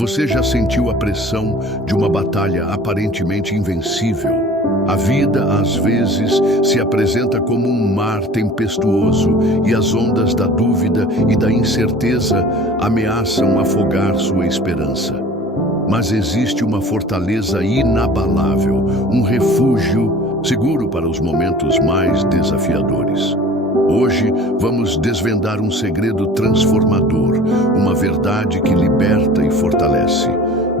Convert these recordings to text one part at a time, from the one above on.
Você já sentiu a pressão de uma batalha aparentemente invencível? A vida, às vezes, se apresenta como um mar tempestuoso e as ondas da dúvida e da incerteza ameaçam afogar sua esperança. Mas existe uma fortaleza inabalável, um refúgio seguro para os momentos mais desafiadores. Hoje vamos desvendar um segredo transformador, uma verdade que liberta e fortalece.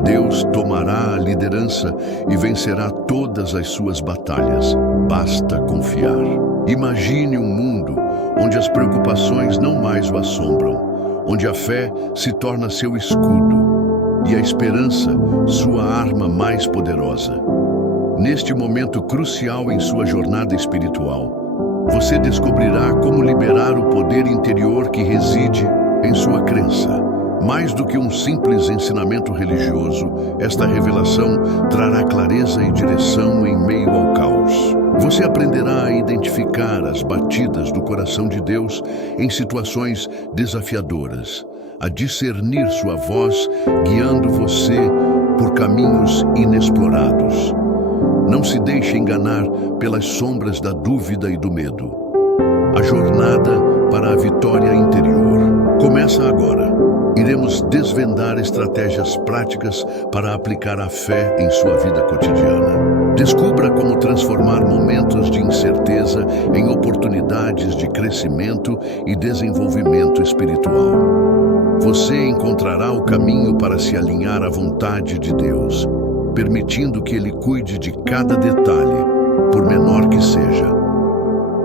Deus tomará a liderança e vencerá todas as suas batalhas. Basta confiar. Imagine um mundo onde as preocupações não mais o assombram, onde a fé se torna seu escudo e a esperança sua arma mais poderosa. Neste momento crucial em sua jornada espiritual, você descobrirá como liberar o poder interior que reside em sua crença. Mais do que um simples ensinamento religioso, esta revelação trará clareza e direção em meio ao caos. Você aprenderá a identificar as batidas do coração de Deus em situações desafiadoras, a discernir sua voz guiando você por caminhos inexplorados. Não se deixe enganar pelas sombras da dúvida e do medo. A jornada para a vitória interior começa agora. Iremos desvendar estratégias práticas para aplicar a fé em sua vida cotidiana. Descubra como transformar momentos de incerteza em oportunidades de crescimento e desenvolvimento espiritual. Você encontrará o caminho para se alinhar à vontade de Deus, permitindo que Ele cuide de cada detalhe, por menor que seja.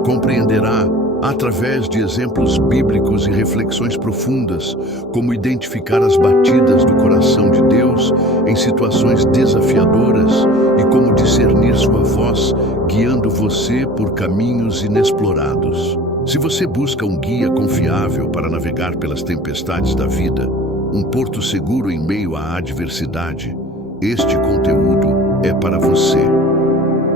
Compreenderá, através de exemplos bíblicos e reflexões profundas, como identificar as batidas do coração de Deus em situações desafiadoras e como discernir sua voz, guiando você por caminhos inexplorados. Se você busca um guia confiável para navegar pelas tempestades da vida, um porto seguro em meio à adversidade, este conteúdo é para você.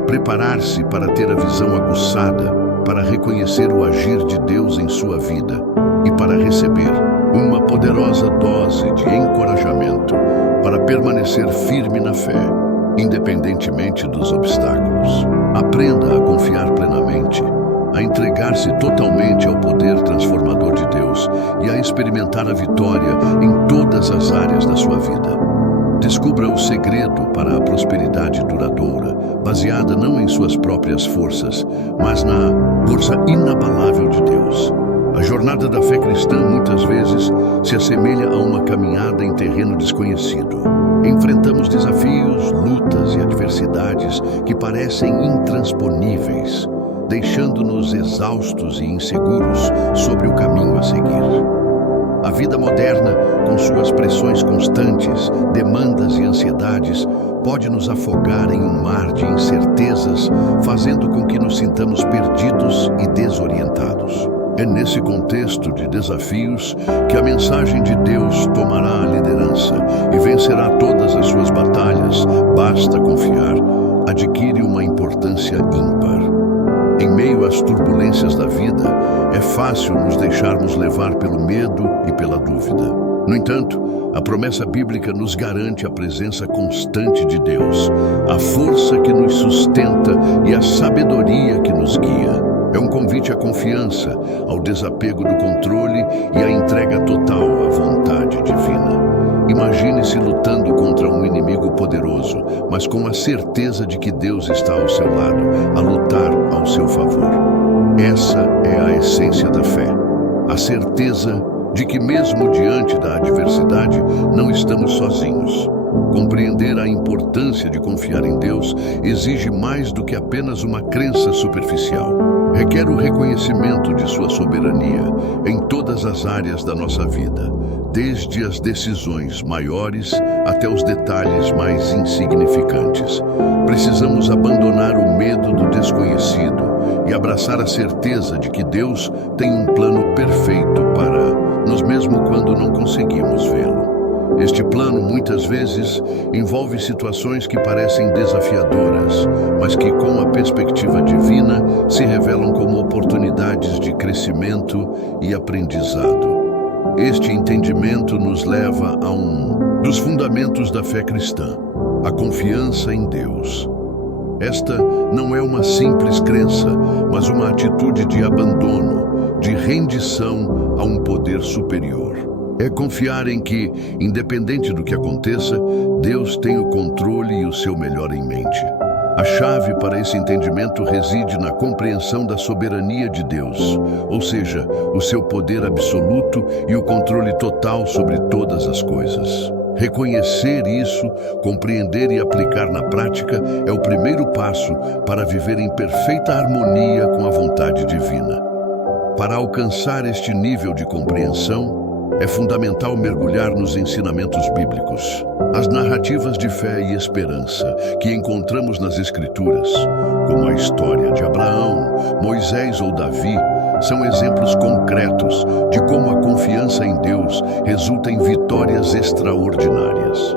Preparar-se para ter a visão aguçada, para reconhecer o agir de Deus em sua vida e para receber uma poderosa dose de encorajamento para permanecer firme na fé, independentemente dos obstáculos. Aprenda a confiar plenamente, a entregar-se totalmente ao poder transformador de Deus e a experimentar a vitória em todas as áreas da sua vida. Descubra o segredo para a prosperidade duradoura, baseada não em suas próprias forças, mas na força inabalável de Deus. A jornada da fé cristã muitas vezes se assemelha a uma caminhada em terreno desconhecido. Enfrentamos desafios, lutas e adversidades que parecem intransponíveis, deixando-nos exaustos e inseguros sobre o caminho a seguir. A vida moderna, com suas pressões constantes, demandas e ansiedades, pode nos afogar em um mar de incertezas, fazendo com que nos sintamos perdidos e desorientados. É nesse contexto de desafios que a mensagem de Deus tomará a liderança e vencerá todas as suas batalhas. Basta confiar, adquire uma importância ímpar. Em meio às turbulências da vida, é fácil nos deixarmos levar pelo medo e pela dúvida. No entanto, a promessa bíblica nos garante a presença constante de Deus, a força que nos sustenta e a sabedoria que nos guia. É um convite à confiança, ao desapego do controle e à entrega total à vontade divina. Imagine-se lutando contra um inimigo poderoso, mas com a certeza de que Deus está ao seu lado, a lutar ao seu favor. Essa é a essência da fé. A certeza de que mesmo diante da adversidade, não estamos sozinhos. Compreender a importância de confiar em Deus exige mais do que apenas uma crença superficial. Requer o reconhecimento de sua soberania em todas as áreas da nossa vida, desde as decisões maiores até os detalhes mais insignificantes. Precisamos abandonar o medo do desconhecido e abraçar a certeza de que Deus tem um plano perfeito para nós, mesmo quando não conseguimos vê-lo. Este plano, muitas vezes, envolve situações que parecem desafiadoras, mas que, com a perspectiva divina, se revelam como oportunidades de crescimento e aprendizado. Este entendimento nos leva a um Dos fundamentos da fé cristã, a confiança em Deus. Esta não é uma simples crença, mas uma atitude de abandono, de rendição a um poder superior. É confiar em que, independente do que aconteça, Deus tem o controle e o seu melhor em mente. A chave para esse entendimento reside na compreensão da soberania de Deus, ou seja, o seu poder absoluto e o controle total sobre todas as coisas. Reconhecer isso, compreender e aplicar na prática é o primeiro passo para viver em perfeita harmonia com a vontade divina. Para alcançar este nível de compreensão, é fundamental mergulhar nos ensinamentos bíblicos. As narrativas de fé e esperança que encontramos nas Escrituras, como a história de Abraão, Moisés ou Davi, são exemplos concretos de como a confiança em Deus resulta em vitórias extraordinárias.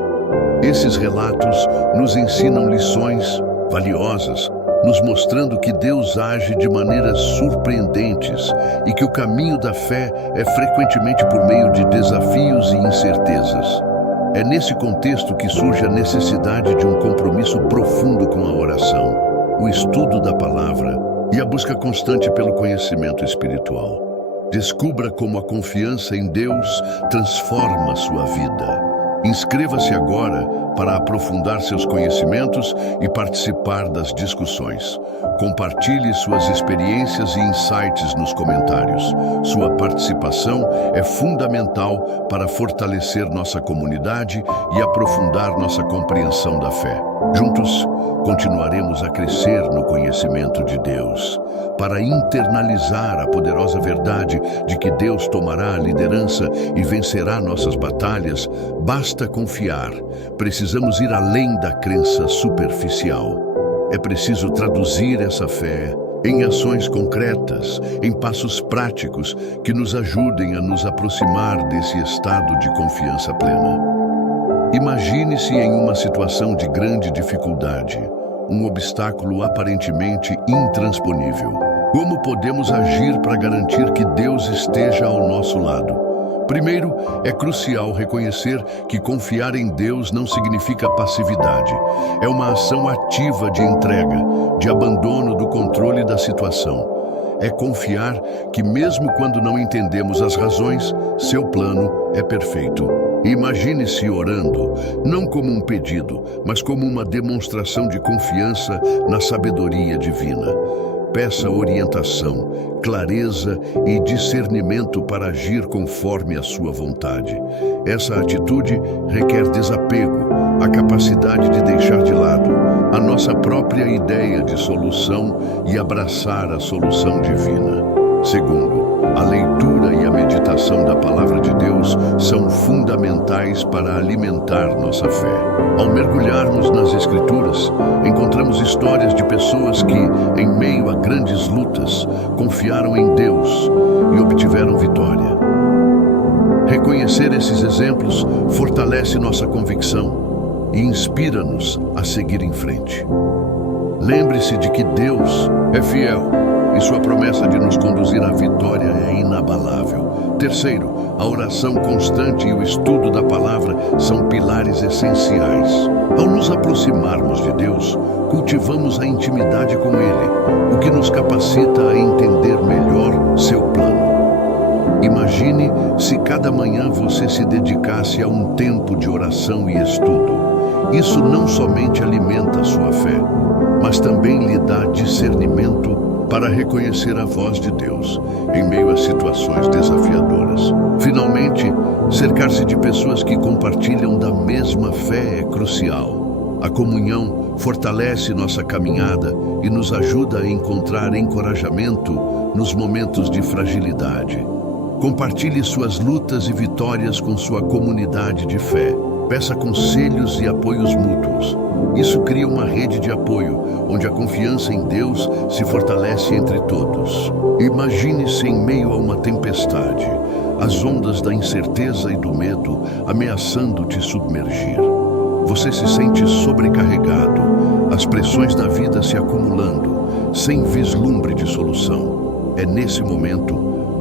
Esses relatos nos ensinam lições valiosas, nos mostrando que Deus age de maneiras surpreendentes e que o caminho da fé é frequentemente por meio de desafios e incertezas. É nesse contexto que surge a necessidade de um compromisso profundo com a oração, o estudo da palavra e a busca constante pelo conhecimento espiritual. Descubra como a confiança em Deus transforma sua vida. Inscreva-se agora para aprofundar seus conhecimentos e participar das discussões. Compartilhe suas experiências e insights nos comentários. Sua participação é fundamental para fortalecer nossa comunidade e aprofundar nossa compreensão da fé. Juntos, continuaremos a crescer no conhecimento de Deus. Para internalizar a poderosa verdade de que Deus tomará a liderança e vencerá nossas batalhas, basta confiar. Precisamos ir além da crença superficial. É preciso traduzir essa fé em ações concretas, em passos práticos que nos ajudem a nos aproximar desse estado de confiança plena. Imagine-se em uma situação de grande dificuldade, um obstáculo aparentemente intransponível. Como podemos agir para garantir que Deus esteja ao nosso lado? Primeiro, é crucial reconhecer que confiar em Deus não significa passividade. É uma ação ativa de entrega, de abandono do controle da situação. É confiar que mesmo quando não entendemos as razões, seu plano é perfeito. Imagine-se orando, não como um pedido, mas como uma demonstração de confiança na sabedoria divina. Peça orientação, clareza e discernimento para agir conforme a sua vontade. Essa atitude requer desapego, a capacidade de deixar de lado a nossa própria ideia de solução e abraçar a solução divina. Segundo, a leitura e a meditação da Palavra de Deus são fundamentais para alimentar nossa fé. Ao mergulharmos nas Escrituras, encontramos histórias de pessoas que, em meio a grandes lutas, confiaram em Deus e obtiveram vitória. Reconhecer esses exemplos fortalece nossa convicção e inspira-nos a seguir em frente. Lembre-se de que Deus é fiel e sua promessa de nos conduzir à vitória é inabalável. Terceiro, a oração constante e o estudo da palavra são pilares essenciais. Ao nos aproximarmos de Deus, cultivamos a intimidade com Ele, o que nos capacita a entender melhor seu plano. Imagine se cada manhã você se dedicasse a um tempo de oração e estudo. Isso não somente alimenta a sua fé, mas também lhe dá discernimento para reconhecer a voz de Deus em meio a situações desafiadoras. Finalmente, cercar-se de pessoas que compartilham da mesma fé é crucial. A comunhão fortalece nossa caminhada e nos ajuda a encontrar encorajamento nos momentos de fragilidade. Compartilhe suas lutas e vitórias com sua comunidade de fé. Peça conselhos e apoios mútuos. Isso cria uma rede de apoio, onde a confiança em Deus se fortalece entre todos. Imagine-se em meio a uma tempestade, as ondas da incerteza e do medo ameaçando te submergir. Você se sente sobrecarregado, as pressões da vida se acumulando, sem vislumbre de solução. É nesse momento,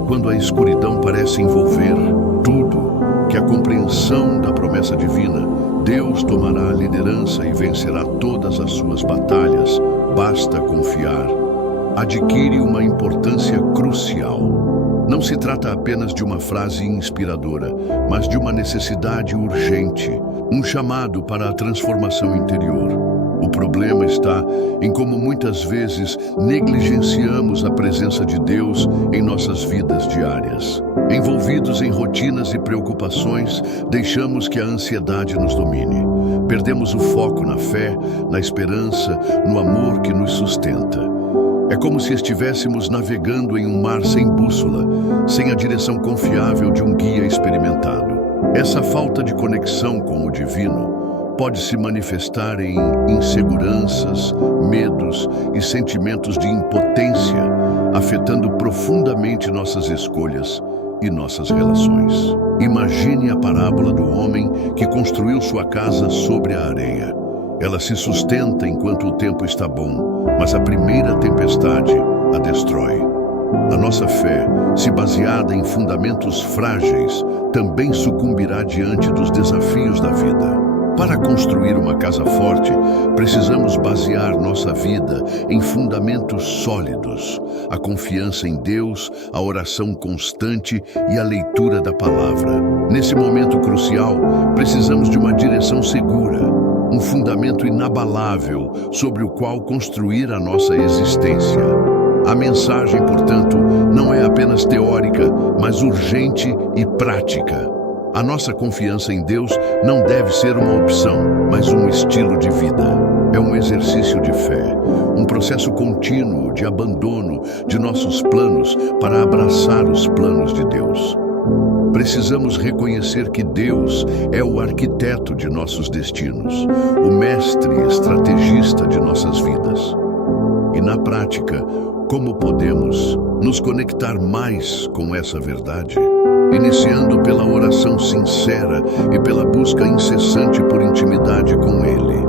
quando a escuridão parece envolver tudo, que a compreensão da promessa divina, Deus tomará a liderança e vencerá todas as suas batalhas, basta confiar, adquire uma importância crucial. Não se trata apenas de uma frase inspiradora, mas de uma necessidade urgente, um chamado para a transformação interior. O problema está em como muitas vezes negligenciamos a presença de Deus em nossas vidas diárias. Envolvidos em rotinas e preocupações, deixamos que a ansiedade nos domine. Perdemos o foco na fé, na esperança, no amor que nos sustenta. É como se estivéssemos navegando em um mar sem bússola, sem a direção confiável de um guia experimentado. Essa falta de conexão com o divino pode se manifestar em inseguranças, medos e sentimentos de impotência, afetando profundamente nossas escolhas e nossas relações. Imagine a parábola do homem que construiu sua casa sobre a areia. Ela se sustenta enquanto o tempo está bom, mas a primeira tempestade a destrói. A nossa fé, se baseada em fundamentos frágeis, também sucumbirá diante dos desafios da vida. Para construir uma casa forte, precisamos basear nossa vida em fundamentos sólidos, a confiança em Deus, a oração constante e a leitura da palavra. Nesse momento crucial, precisamos de uma direção segura, um fundamento inabalável sobre o qual construir a nossa existência. A mensagem, portanto, não é apenas teórica, mas urgente e prática. A nossa confiança em Deus não deve ser uma opção, mas um estilo de vida. É um exercício de fé, um processo contínuo de abandono de nossos planos para abraçar os planos de Deus. Precisamos reconhecer que Deus é o arquiteto de nossos destinos, o mestre e estrategista de nossas vidas. E na prática, como podemos nos conectar mais com essa verdade? Iniciando pela oração sincera e pela busca incessante por intimidade com Ele.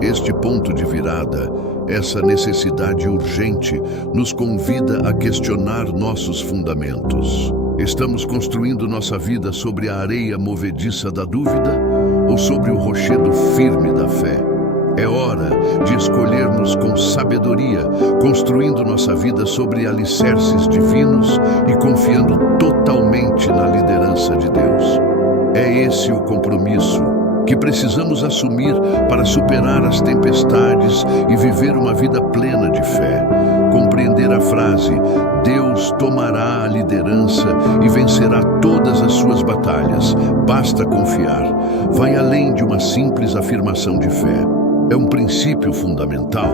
Este ponto de virada, essa necessidade urgente, nos convida a questionar nossos fundamentos. Estamos construindo nossa vida sobre a areia movediça da dúvida ou sobre o rochedo firme da fé? É hora de escolhermos com sabedoria, construindo nossa vida sobre alicerces divinos e confiando totalmente na liderança de Deus. É esse o compromisso que precisamos assumir para superar as tempestades e viver uma vida plena de fé. Compreender a frase, Deus tomará a liderança e vencerá todas as suas batalhas, basta confiar, vai além de uma simples afirmação de fé. É um princípio fundamental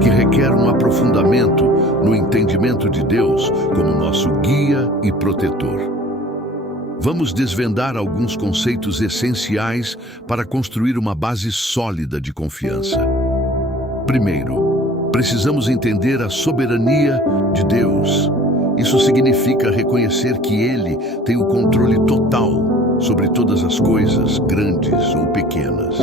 que requer um aprofundamento no entendimento de Deus como nosso guia e protetor. Vamos desvendar alguns conceitos essenciais para construir uma base sólida de confiança. Primeiro, precisamos entender a soberania de Deus. Isso significa reconhecer que Ele tem o controle total sobre todas as coisas, grandes ou pequenas.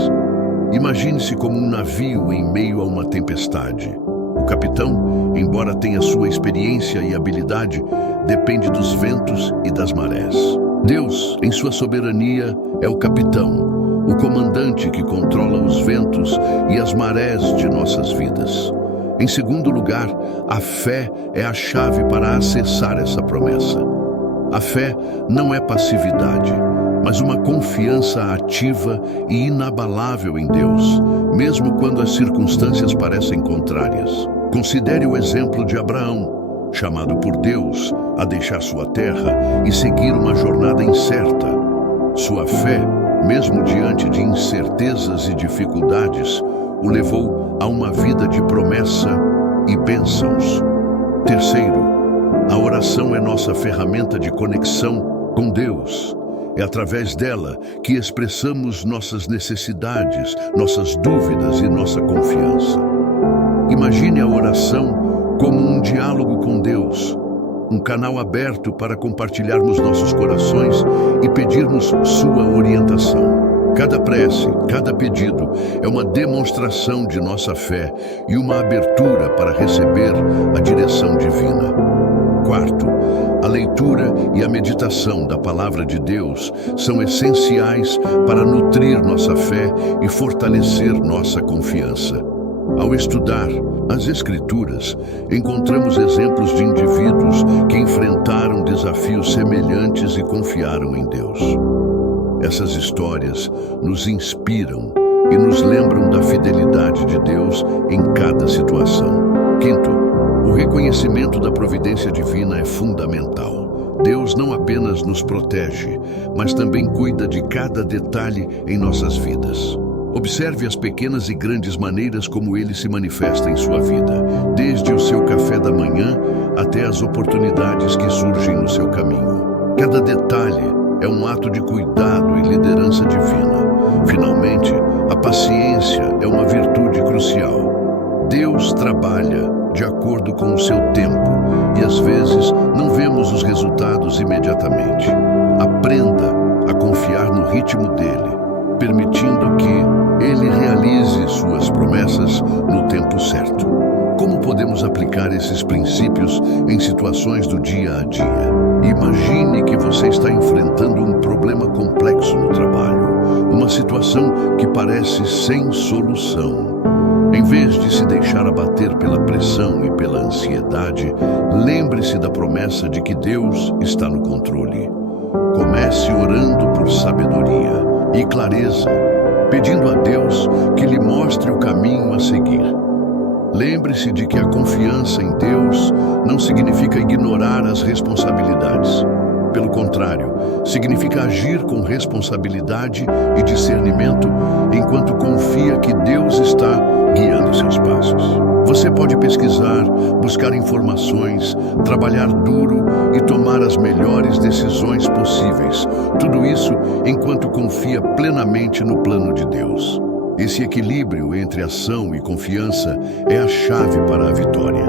Imagine-se como um navio em meio a uma tempestade. O capitão, embora tenha sua experiência e habilidade, depende dos ventos e das marés. Deus, em sua soberania, é o capitão, o comandante que controla os ventos e as marés de nossas vidas. Em segundo lugar, a fé é a chave para acessar essa promessa. A fé não é passividade, mas uma confiança ativa e inabalável em Deus, mesmo quando as circunstâncias parecem contrárias. Considere o exemplo de Abraão, chamado por Deus a deixar sua terra e seguir uma jornada incerta. Sua fé, mesmo diante de incertezas e dificuldades, o levou a uma vida de promessa e bênçãos. Terceiro, a oração é nossa ferramenta de conexão com Deus. É através dela que expressamos nossas necessidades, nossas dúvidas e nossa confiança. Imagine a oração como um diálogo com Deus, um canal aberto para compartilharmos nossos corações e pedirmos sua orientação. Cada prece, cada pedido é uma demonstração de nossa fé e uma abertura para receber a direção divina. Quarto, a leitura e a meditação da Palavra de Deus são essenciais para nutrir nossa fé e fortalecer nossa confiança. Ao estudar as Escrituras, encontramos exemplos de indivíduos que enfrentaram desafios semelhantes e confiaram em Deus. Essas histórias nos inspiram e nos lembram da fidelidade de Deus em cada situação. Quinto, o reconhecimento da providência divina é fundamental. Deus não apenas nos protege, mas também cuida de cada detalhe em nossas vidas. Observe as pequenas e grandes maneiras como Ele se manifesta em sua vida, desde o seu café da manhã até as oportunidades que surgem no seu caminho. Cada detalhe é um ato de cuidado e liderança divina. Finalmente, a paciência é uma virtude crucial. Deus trabalha de acordo com o seu tempo e às vezes não vemos os resultados imediatamente. Aprenda a confiar no ritmo dele, permitindo que ele realize suas promessas no tempo certo. Como podemos aplicar esses princípios em situações do dia a dia? Imagine que você está enfrentando um problema complexo no trabalho, uma situação que parece sem solução. Em vez de se deixar abater pela pressão e pela ansiedade, lembre-se da promessa de que Deus está no controle. Comece orando por sabedoria e clareza, pedindo a Deus que lhe mostre o caminho a seguir. Lembre-se de que a confiança em Deus não significa ignorar as responsabilidades. Pelo contrário, significa agir com responsabilidade e discernimento enquanto confia que Deus está guiando seus passos. Você pode pesquisar, buscar informações, trabalhar duro e tomar as melhores decisões possíveis. Tudo isso enquanto confia plenamente no plano de Deus. Esse equilíbrio entre ação e confiança é a chave para a vitória.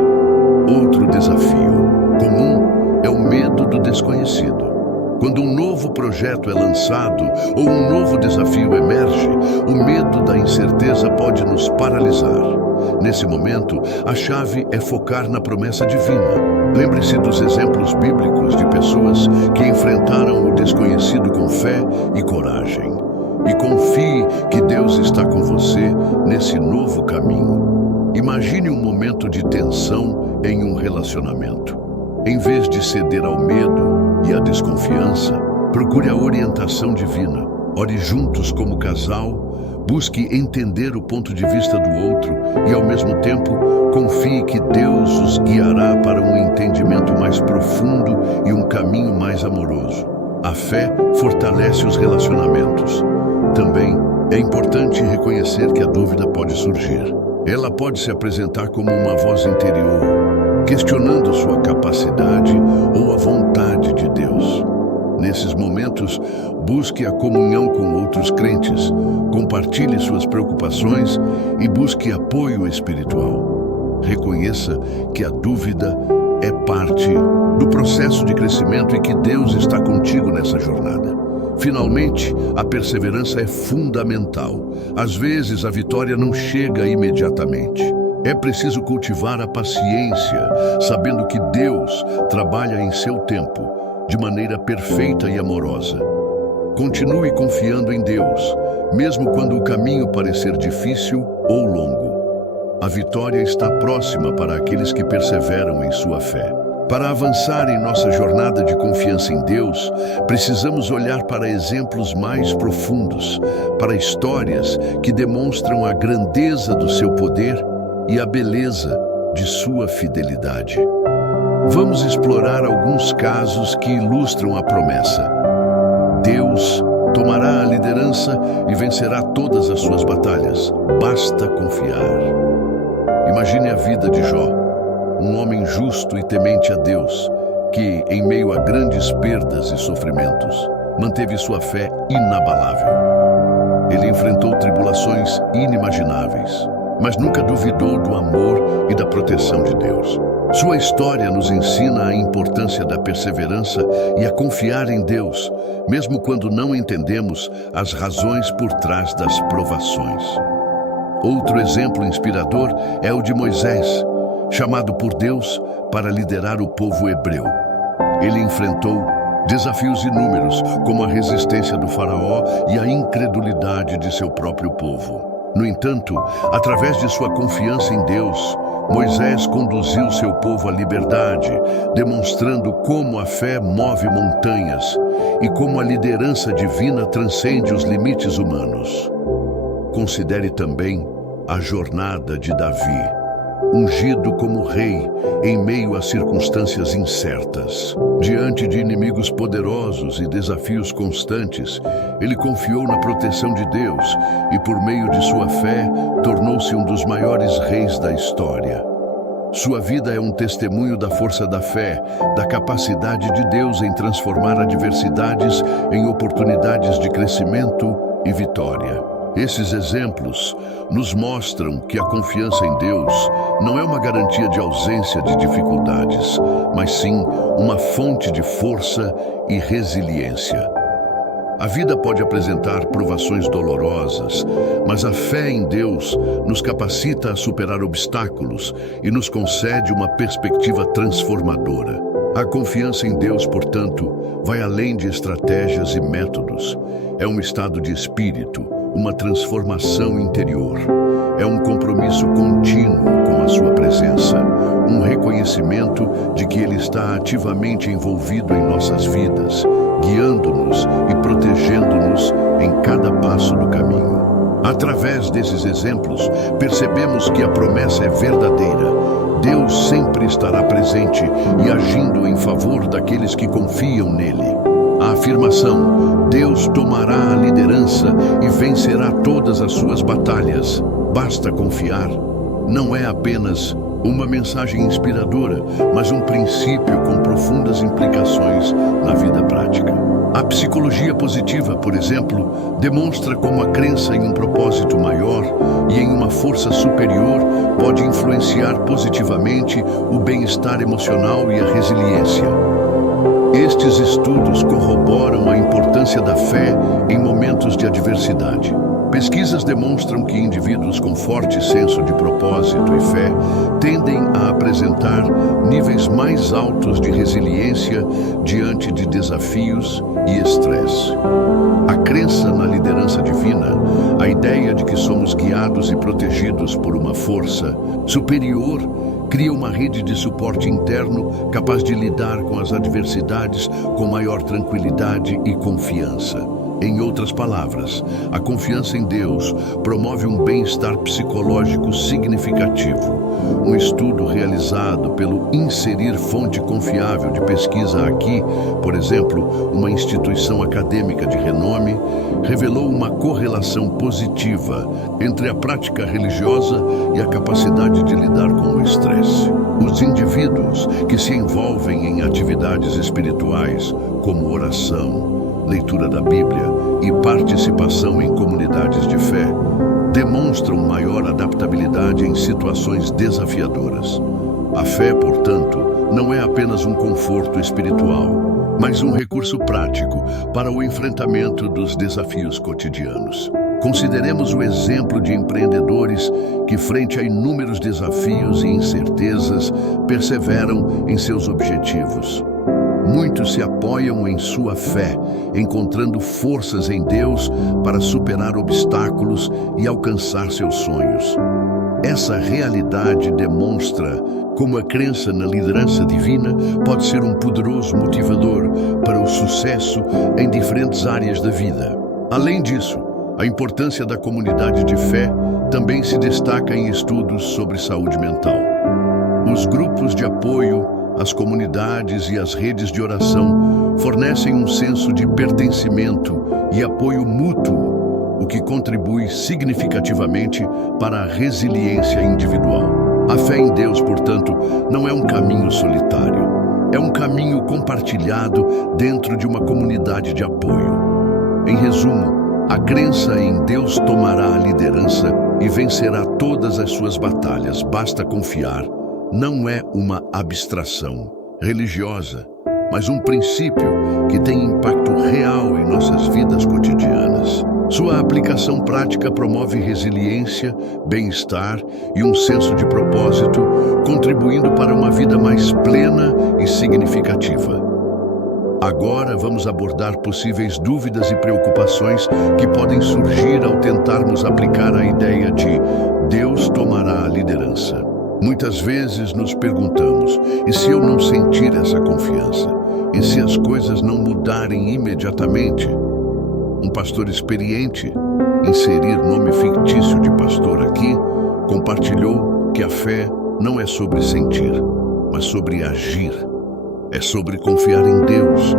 Outro desafio comum é o medo do desconhecido. Quando um novo projeto é lançado ou um novo desafio emerge, o medo da incerteza pode nos paralisar. Nesse momento, a chave é focar na promessa divina. Lembre-se dos exemplos bíblicos de pessoas que enfrentaram o desconhecido com fé e coragem. E confie que Deus está com você nesse novo caminho. Imagine um momento de tensão em um relacionamento. Em vez de ceder ao medo e à desconfiança, procure a orientação divina. Ore juntos como casal, busque entender o ponto de vista do outro e, ao mesmo tempo, confie que Deus os guiará para um entendimento mais profundo e um caminho mais amoroso. A fé fortalece os relacionamentos. Também é importante reconhecer que a dúvida pode surgir. Ela pode se apresentar como uma voz interior, questionando sua capacidade ou a vontade de Deus. Nesses momentos, busque a comunhão com outros crentes, compartilhe suas preocupações e busque apoio espiritual. Reconheça que a dúvida é parte do processo de crescimento e que Deus está contigo nessa jornada. Finalmente, a perseverança é fundamental. Às vezes, a vitória não chega imediatamente. É preciso cultivar a paciência, sabendo que Deus trabalha em seu tempo, de maneira perfeita e amorosa. Continue confiando em Deus, mesmo quando o caminho parecer difícil ou longo. A vitória está próxima para aqueles que perseveram em sua fé. Para avançar em nossa jornada de confiança em Deus, precisamos olhar para exemplos mais profundos, para histórias que demonstram a grandeza do seu poder e a beleza de sua fidelidade. Vamos explorar alguns casos que ilustram a promessa. Deus tomará a liderança e vencerá todas as suas batalhas. Basta confiar. Imagine a vida de Jó, um homem justo e temente a Deus, que, em meio a grandes perdas e sofrimentos, manteve sua fé inabalável. Ele enfrentou tribulações inimagináveis, mas nunca duvidou do amor e da proteção de Deus. Sua história nos ensina a importância da perseverança e a confiar em Deus, mesmo quando não entendemos as razões por trás das provações. Outro exemplo inspirador é o de Moisés. chamado por Deus para liderar o povo hebreu. Ele enfrentou desafios inúmeros, como a resistência do faraó e a incredulidade de seu próprio povo. No entanto, através de sua confiança em Deus, Moisés conduziu seu povo à liberdade, demonstrando como a fé move montanhas e como a liderança divina transcende os limites humanos. Considere também a jornada de Davi, ungido como rei em meio a circunstâncias incertas. Diante de inimigos poderosos e desafios constantes, ele confiou na proteção de Deus e, por meio de sua fé, tornou-se um dos maiores reis da história. Sua vida é um testemunho da força da fé, da capacidade de Deus em transformar adversidades em oportunidades de crescimento e vitória. Esses exemplos nos mostram que a confiança em Deus não é uma garantia de ausência de dificuldades, mas sim uma fonte de força e resiliência. A vida pode apresentar provações dolorosas, mas a fé em Deus nos capacita a superar obstáculos e nos concede uma perspectiva transformadora. A confiança em Deus, portanto, vai além de estratégias e métodos. É um estado de espírito, uma transformação interior. É um compromisso contínuo com a sua presença, um reconhecimento de que Ele está ativamente envolvido em nossas vidas, guiando-nos e protegendo-nos em cada passo do caminho. Através desses exemplos, percebemos que a promessa é verdadeira. Deus sempre estará presente e agindo em favor daqueles que confiam nele. A afirmação, Deus tomará a liderança e vencerá todas as suas batalhas, basta confiar, não é apenas uma mensagem inspiradora, mas um princípio com profundas implicações na vida prática. A psicologia positiva, por exemplo, demonstra como a crença em um propósito maior e em uma força superior pode influenciar positivamente o bem-estar emocional e a resiliência. Estes estudos corroboram a importância da fé em momentos de adversidade. Pesquisas demonstram que indivíduos com forte senso de propósito e fé tendem a apresentar níveis mais altos de resiliência diante de desafios e estresse. A crença na liderança divina, a ideia de que somos guiados e protegidos por uma força superior, cria uma rede de suporte interno capaz de lidar com as adversidades com maior tranquilidade e confiança. Em outras palavras, a confiança em Deus promove um bem-estar psicológico significativo. Um estudo realizado pelo Inserir Fonte Confiável de Pesquisa Aqui, por exemplo, uma instituição acadêmica de renome, revelou uma correlação positiva entre a prática religiosa e a capacidade de lidar com o estresse. Os indivíduos que se envolvem em atividades espirituais, como oração, leitura da Bíblia e participação em comunidades de fé, demonstram maior adaptabilidade em situações desafiadoras. A fé, portanto, não é apenas um conforto espiritual, mas um recurso prático para o enfrentamento dos desafios cotidianos. Consideremos o exemplo de empreendedores que, frente a inúmeros desafios e incertezas, perseveram em seus objetivos. Muitos se apoiam em sua fé, encontrando forças em Deus para superar obstáculos e alcançar seus sonhos. Essa realidade demonstra como a crença na liderança divina pode ser um poderoso motivador para o sucesso em diferentes áreas da vida. Além disso, a importância da comunidade de fé também se destaca em estudos sobre saúde mental. Os grupos de apoio, as comunidades e as redes de oração fornecem um senso de pertencimento e apoio mútuo, o que contribui significativamente para a resiliência individual. A fé em Deus, portanto, não é um caminho solitário. É um caminho compartilhado dentro de uma comunidade de apoio. Em resumo, a crença em Deus tomará a liderança e vencerá todas as suas batalhas. Basta confiar. Não é uma abstração religiosa, mas um princípio que tem impacto real em nossas vidas cotidianas. Sua aplicação prática promove resiliência, bem-estar e um senso de propósito, contribuindo para uma vida mais plena e significativa. Agora vamos abordar possíveis dúvidas e preocupações que podem surgir ao tentarmos aplicar a ideia de Deus tomará a liderança. Muitas vezes nos perguntamos, e se eu não sentir essa confiança? E se as coisas não mudarem imediatamente? Um pastor experiente, inserir nome fictício de pastor aqui, compartilhou que a fé não é sobre sentir, mas sobre agir. É sobre confiar em Deus,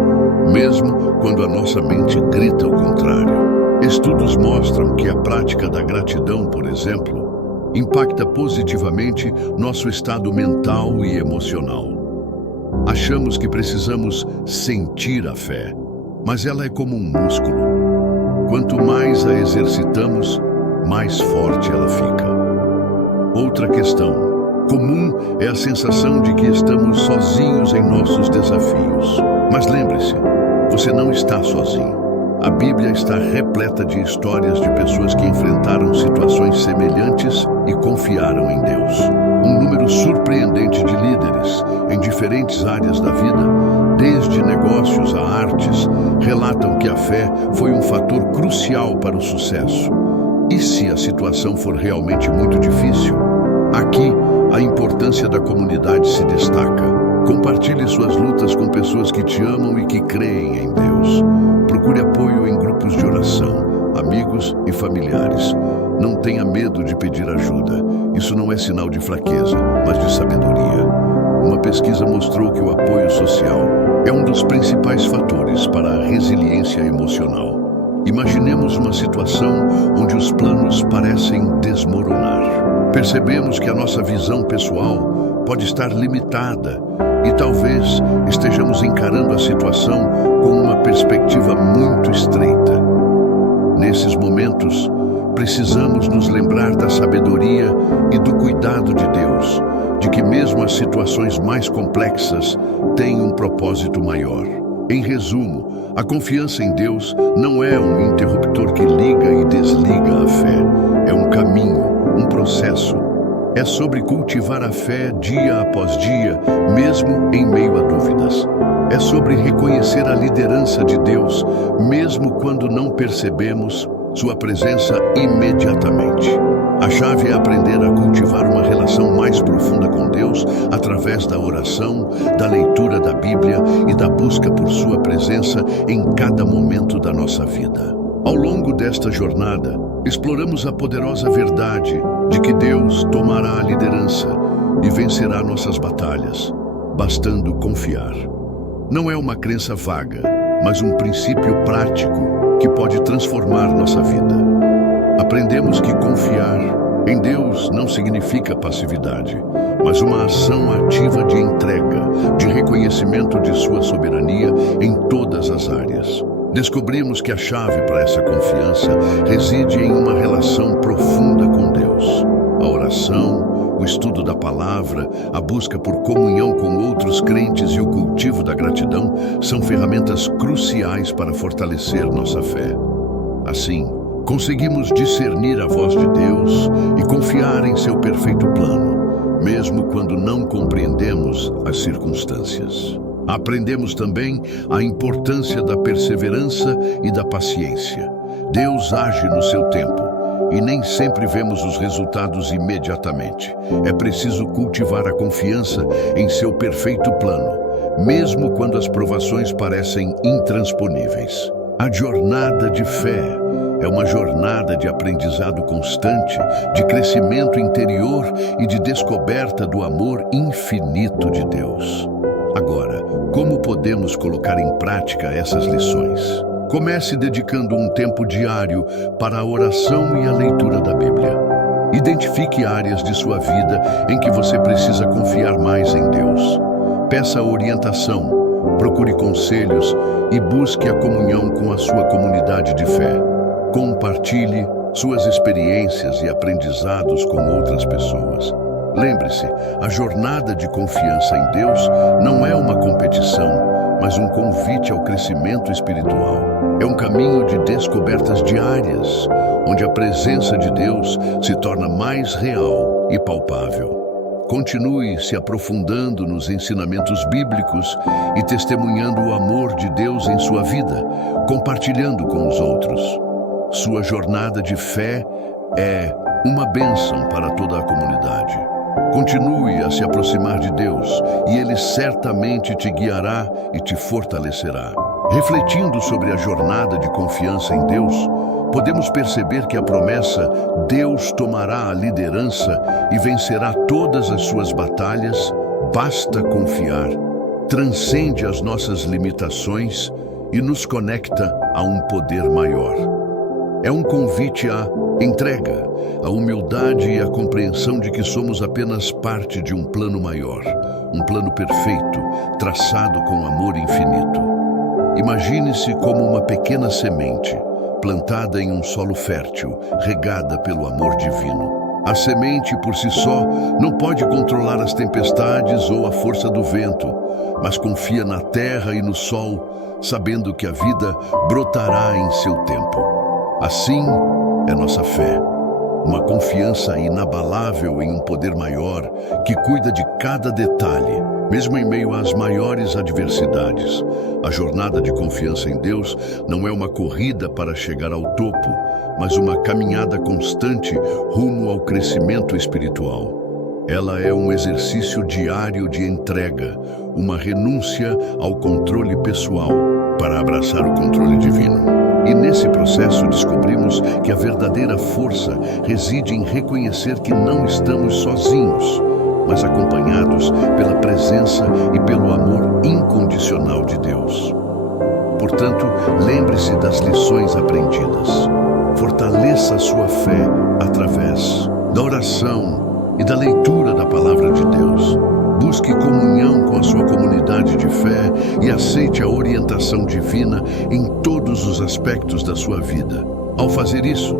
mesmo quando a nossa mente grita o contrário. Estudos mostram que a prática da gratidão, por exemplo, impacta positivamente nosso estado mental e emocional. Achamos que precisamos sentir a fé, mas ela é como um músculo. Quanto mais a exercitamos, mais forte ela fica. Outra questão comum é a sensação de que estamos sozinhos em nossos desafios. Mas lembre-se, você não está sozinho. A Bíblia está repleta de histórias de pessoas que enfrentaram situações semelhantes e confiaram em Deus. Um número surpreendente de líderes em diferentes áreas da vida, desde negócios a artes, relatam que a fé foi um fator crucial para o sucesso. E se a situação for realmente muito difícil? Aqui, a importância da comunidade se destaca. Compartilhe suas lutas com pessoas que te amam e que creem em Deus. Procure apoio em grupos de oração, amigos e familiares. Não tenha medo de pedir ajuda. Isso não é sinal de fraqueza, mas de sabedoria. Uma pesquisa mostrou que o apoio social é um dos principais fatores para a resiliência emocional. Imaginemos uma situação onde os planos parecem desmoronar. Percebemos que a nossa visão pessoal pode estar limitada e talvez estejamos encarando a situação com uma perspectiva muito estreita. Nesses momentos, precisamos nos lembrar da sabedoria e do cuidado de Deus, de que mesmo as situações mais complexas têm um propósito maior. Em resumo, a confiança em Deus não é um interruptor que liga e desliga a fé. É um caminho, um processo. É sobre cultivar a fé dia após dia, mesmo em meio a dúvidas. É sobre reconhecer a liderança de Deus, mesmo quando não percebemos sua presença imediatamente. A chave é aprender a cultivar uma relação mais profunda com Deus através da oração, da leitura da Bíblia e da busca por sua presença em cada momento da nossa vida. Ao longo desta jornada, exploramos a poderosa verdade de que Deus tomará a liderança e vencerá nossas batalhas, bastando confiar. Não é uma crença vaga, mas um princípio prático que pode transformar nossa vida. Aprendemos que confiar em Deus não significa passividade, mas uma ação ativa de entrega, de reconhecimento de sua soberania em todas as áreas. Descobrimos que a chave para essa confiança reside em uma relação profunda com Deus. A oração, o estudo da palavra, a busca por comunhão com outros crentes e o cultivo da gratidão são ferramentas cruciais para fortalecer nossa fé. Assim, conseguimos discernir a voz de Deus e confiar em seu perfeito plano, mesmo quando não compreendemos as circunstâncias. Aprendemos também a importância da perseverança e da paciência. Deus age no seu tempo e nem sempre vemos os resultados imediatamente. É preciso cultivar a confiança em seu perfeito plano, mesmo quando as provações parecem intransponíveis. A jornada de fé é uma jornada de aprendizado constante, de crescimento interior e de descoberta do amor infinito de Deus. Agora, como podemos colocar em prática essas lições? Comece dedicando um tempo diário para a oração e a leitura da Bíblia. Identifique áreas de sua vida em que você precisa confiar mais em Deus. Peça orientação, procure conselhos e busque a comunhão com a sua comunidade de fé. Compartilhe suas experiências e aprendizados com outras pessoas. Lembre-se, a jornada de confiança em Deus não é uma competição, mas um convite ao crescimento espiritual. É um caminho de descobertas diárias, onde a presença de Deus se torna mais real e palpável. Continue se aprofundando nos ensinamentos bíblicos e testemunhando o amor de Deus em sua vida, compartilhando com os outros. Sua jornada de fé é uma bênção para toda a comunidade. Continue a se aproximar de Deus e Ele certamente te guiará e te fortalecerá. Refletindo sobre a jornada de confiança em Deus, podemos perceber que a promessa "Deus tomará a liderança e vencerá todas as suas batalhas", basta confiar, transcende as nossas limitações e nos conecta a um poder maior. É um convite à entrega, à humildade e à compreensão de que somos apenas parte de um plano maior, um plano perfeito, traçado com amor infinito. Imagine-se como uma pequena semente, plantada em um solo fértil, regada pelo amor divino. A semente, por si só, não pode controlar as tempestades ou a força do vento, mas confia na terra e no sol, sabendo que a vida brotará em seu tempo. Assim é nossa fé, uma confiança inabalável em um poder maior que cuida de cada detalhe, mesmo em meio às maiores adversidades. A jornada de confiança em Deus não é uma corrida para chegar ao topo, mas uma caminhada constante rumo ao crescimento espiritual. Ela é um exercício diário de entrega, uma renúncia ao controle pessoal para abraçar o controle divino. E nesse processo descobrimos que a verdadeira força reside em reconhecer que não estamos sozinhos, mas acompanhados pela presença e pelo amor incondicional de Deus. Portanto, lembre-se das lições aprendidas. Fortaleça a sua fé através da oração e da leitura da Palavra de Deus. Busque comunhão com a sua comunidade de fé e aceite a orientação divina em todos os aspectos da sua vida. Ao fazer isso,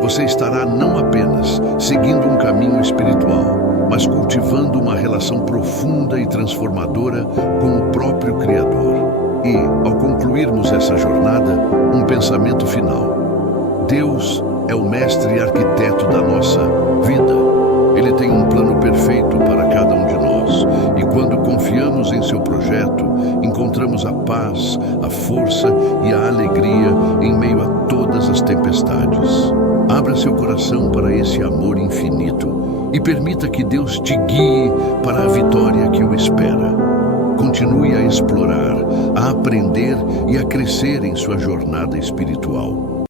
você estará não apenas seguindo um caminho espiritual, mas cultivando uma relação profunda e transformadora com o próprio Criador. E, ao concluirmos essa jornada, um pensamento final. Deus é o mestre e arquiteto da nossa vida. Ele tem um plano perfeito para cada um de nós, e quando confiamos em seu projeto, encontramos a paz, a força e a alegria em meio a todas as tempestades. Abra seu coração para esse amor infinito e permita que Deus te guie para a vitória que o espera. Continue a explorar, a aprender e a crescer em sua jornada espiritual.